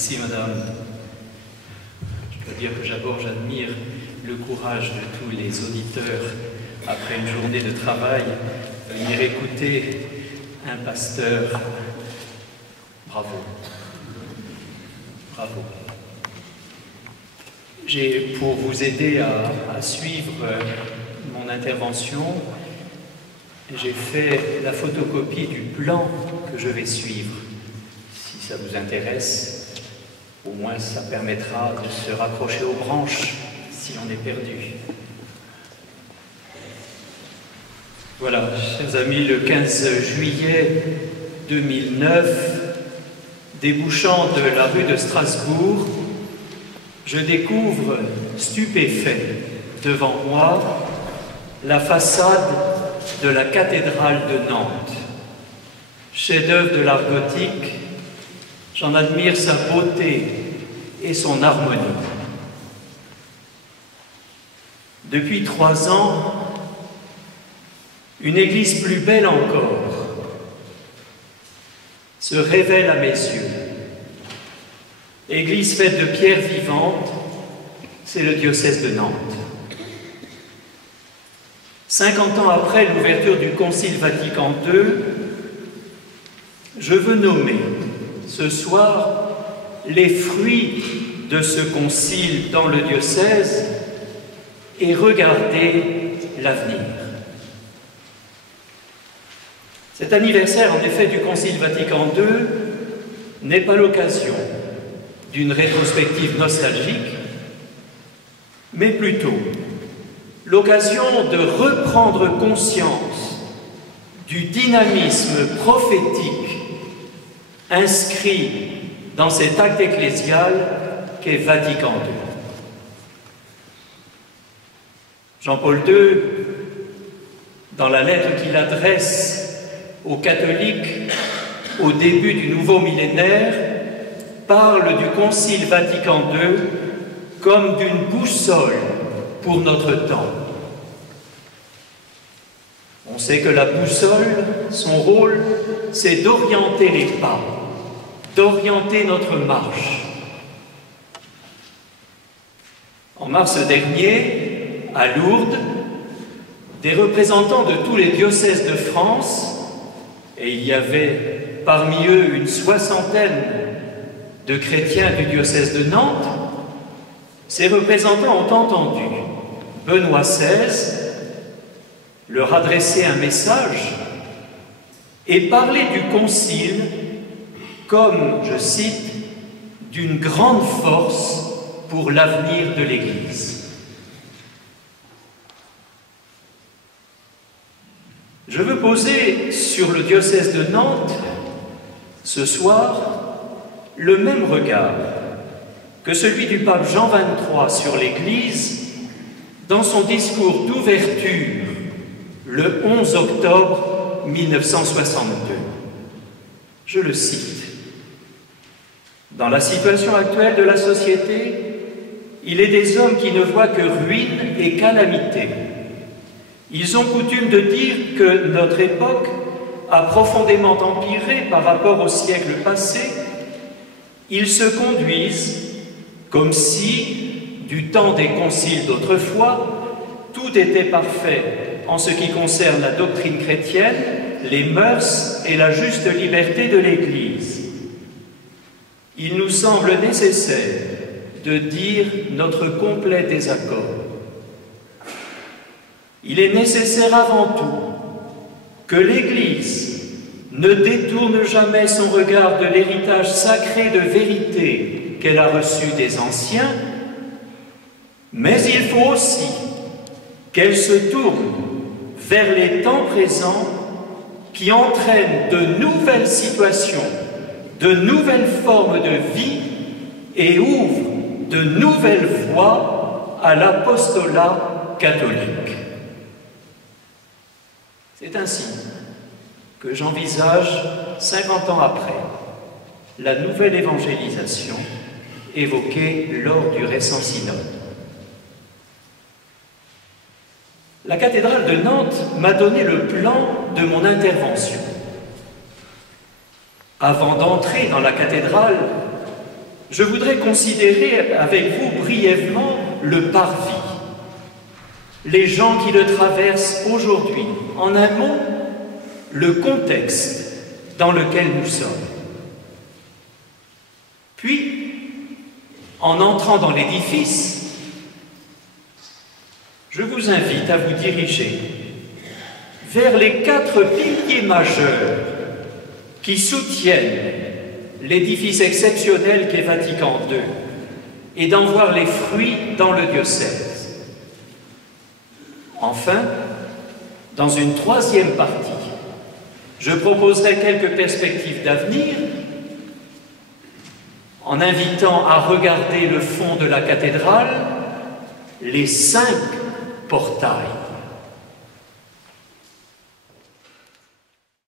Merci, madame. Je dois dire que j'admire le courage de tous les auditeurs après une journée de travail, venir écouter un pasteur. Bravo. Bravo. J'ai, pour vous aider à suivre mon intervention, j'ai fait la photocopie du plan que je vais suivre. Si ça vous intéresse, au moins ça permettra de se raccrocher aux branches si on est perdu. Voilà, chers amis, le 15 juillet 2009, débouchant de la rue de Strasbourg, je découvre, stupéfait, devant moi, la façade de la cathédrale de Nantes. Chef-d'œuvre de l'art gothique, j'en admire sa beauté et son harmonie. Depuis 3 ans, une église plus belle encore se révèle à mes yeux. Église faite de pierres vivantes, c'est le diocèse de Nantes. 50 ans après l'ouverture du Concile Vatican II, je veux nommer ce soir les fruits de ce concile dans le diocèse et regarder l'avenir. Cet anniversaire, en effet, du Concile Vatican II n'est pas l'occasion d'une rétrospective nostalgique, mais plutôt l'occasion de reprendre conscience du dynamisme prophétique inscrit dans cet acte ecclésial qu'est Vatican II. Jean-Paul II, dans la lettre qu'il adresse aux catholiques au début du nouveau millénaire, parle du Concile Vatican II comme d'une boussole pour notre temps. On sait que la boussole, son rôle, c'est d'orienter les pas, d'orienter notre marche. En mars dernier, à Lourdes, des représentants de tous les diocèses de France, et il y avait parmi eux une 60aine de chrétiens du diocèse de Nantes, ces représentants ont entendu Benoît XVI leur adresser un message et parler du concile comme, je cite, d'une grande force pour l'avenir de l'Église. Je veux poser sur le diocèse de Nantes, ce soir, le même regard que celui du pape Jean XXIII sur l'Église dans son discours d'ouverture le 11 octobre 1962. Je le cite. « Dans la situation actuelle de la société, il est des hommes qui ne voient que ruine et calamité. Ils ont coutume de dire que notre époque a profondément empiré par rapport au siècle passé. Ils se conduisent comme si, du temps des conciles d'autrefois, tout était parfait en ce qui concerne la doctrine chrétienne, les mœurs et la juste liberté de l'Église. Il nous semble nécessaire de dire notre complet désaccord. Il est nécessaire avant tout que l'Église ne détourne jamais son regard de l'héritage sacré de vérité qu'elle a reçu des anciens, mais il faut aussi qu'elle se tourne vers les temps présents qui entraînent de nouvelles situations, de nouvelles formes de vie et ouvrent de nouvelles voies à l'apostolat catholique. C'est ainsi que j'envisage, 50 ans après, la nouvelle évangélisation évoquée lors du récent synode. La cathédrale de Nantes m'a donné le plan de mon intervention. Avant d'entrer dans la cathédrale, je voudrais considérer avec vous brièvement le parvis, les gens qui le traversent aujourd'hui. En un mot, le contexte dans lequel nous sommes. Puis, en entrant dans l'édifice, je vous invite à vous diriger vers les 4 piliers majeurs qui soutiennent l'édifice exceptionnel qu'est Vatican II et d'en voir les fruits dans le diocèse. Enfin, dans une 3e partie, je proposerai quelques perspectives d'avenir en invitant à regarder le fond de la cathédrale, les 5 portails